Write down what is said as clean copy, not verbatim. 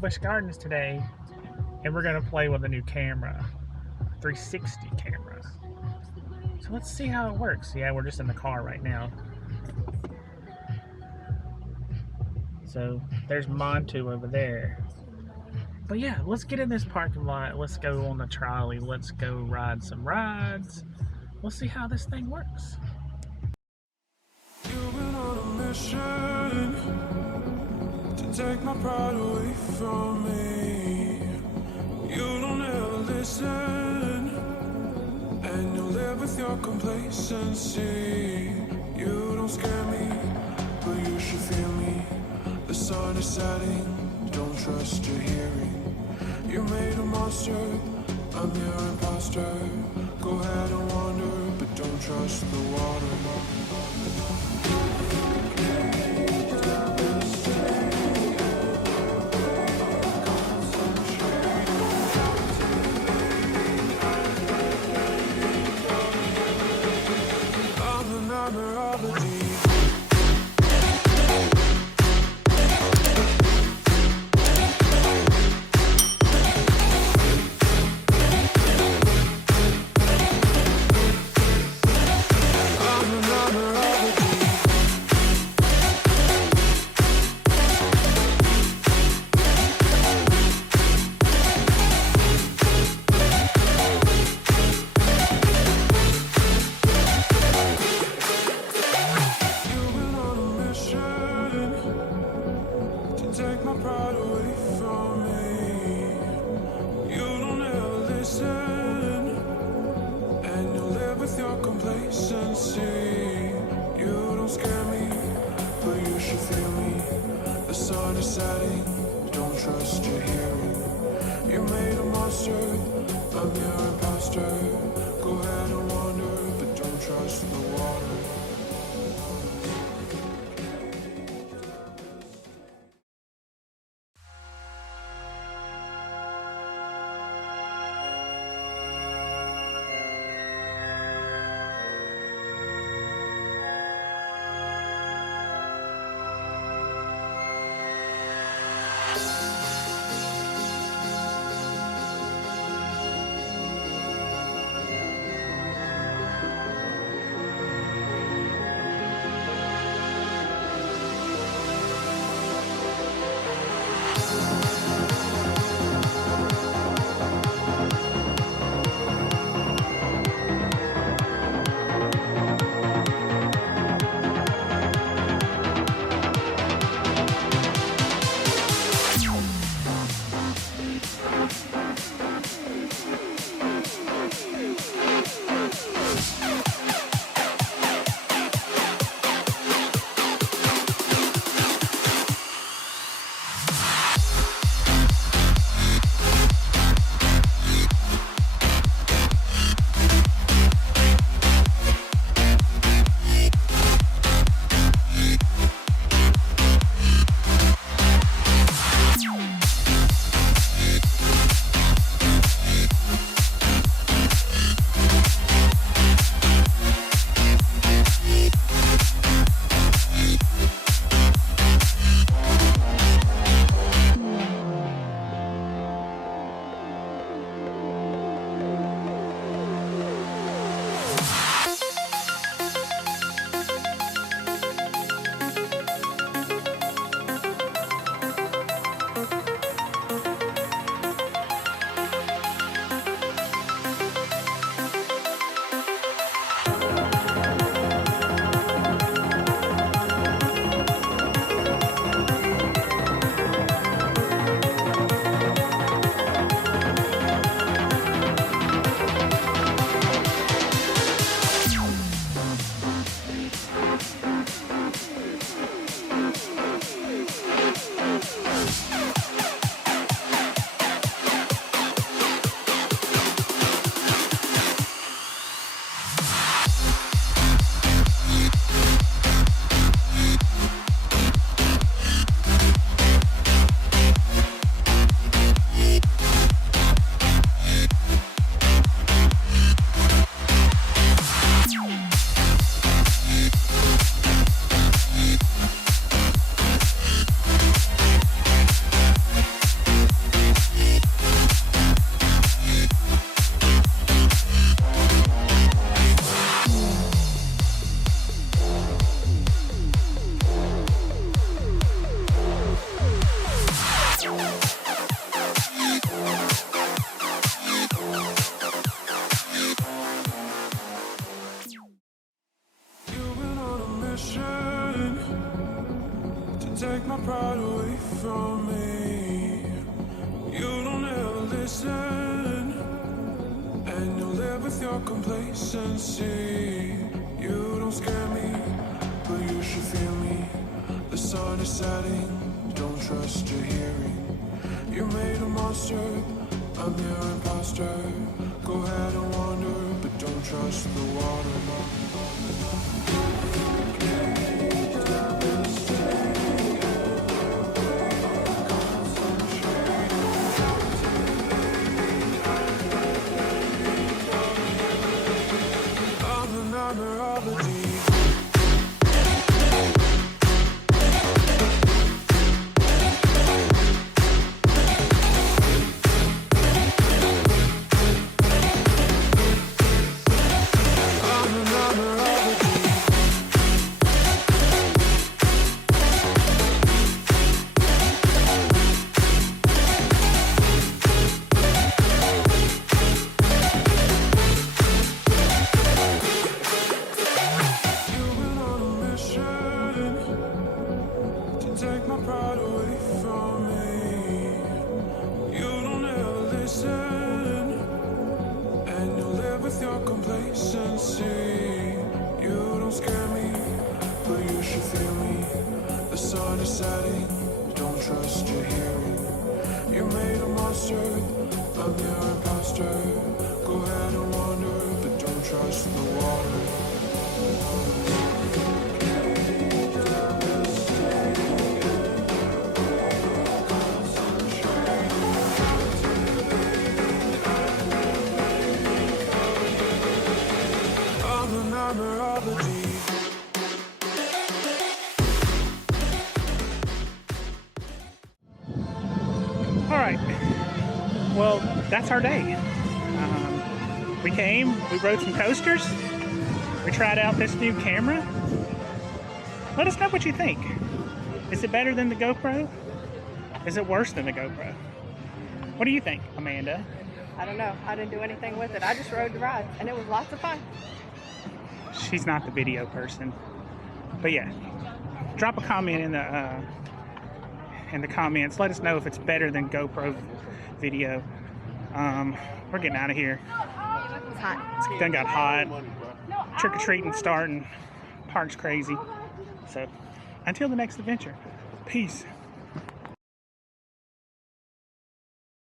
Busch Gardens today, and we're gonna play with a new camera, 360 camera. So let's see how it works. Yeah, we're just in the car right now. So there's Montu over there. But yeah, let's get in this parking lot. Let's go on the trolley. Let's go ride some rides. We'll see how this thing works. You've been on a mission to take my pride away from me. You don't ever listen, and you live with your complacency. You don't scare me, but you should fear me. The sun is setting, don't trust your hearing. You made a monster, I'm your imposter. Go ahead and wander, but don't trust the water. Take my pride away from me. You don't ever listen, and you live with your complacency. You don't scare me, but you should fear me. The sun is setting, don't trust your hearing. You made a monster, I'm your imposter. Go ahead and wander, but don't trust the water. with your complacency. You don't scare me, but you should fear me. The sun is setting, don't trust your hearing. You made a monster, I'm your imposter. Go ahead and wander, but don't trust the water. Take my pride away from me. You don't ever listen, and you live with your complacency. You don't scare me, but you should fear me. The sun is setting, don't trust your hearing. You made a monster, I'm your imposter. Go ahead and wander, but don't trust the water. Alright, well, that's our day. We came, we rode some coasters, we tried out this new camera. Let us know what you think. Is it better than the GoPro? Is it worse than the GoPro? What do you think, Amanda? I don't know. I didn't do anything with it. I just rode the ride, and it was lots of fun. She's not the video person. But yeah, drop a comment in the comments. Let us know if it's better than GoPro video. We're getting out of here. It's hot. It's done got hot. Trick-or-treating starting. Park's crazy. So until the next adventure, peace.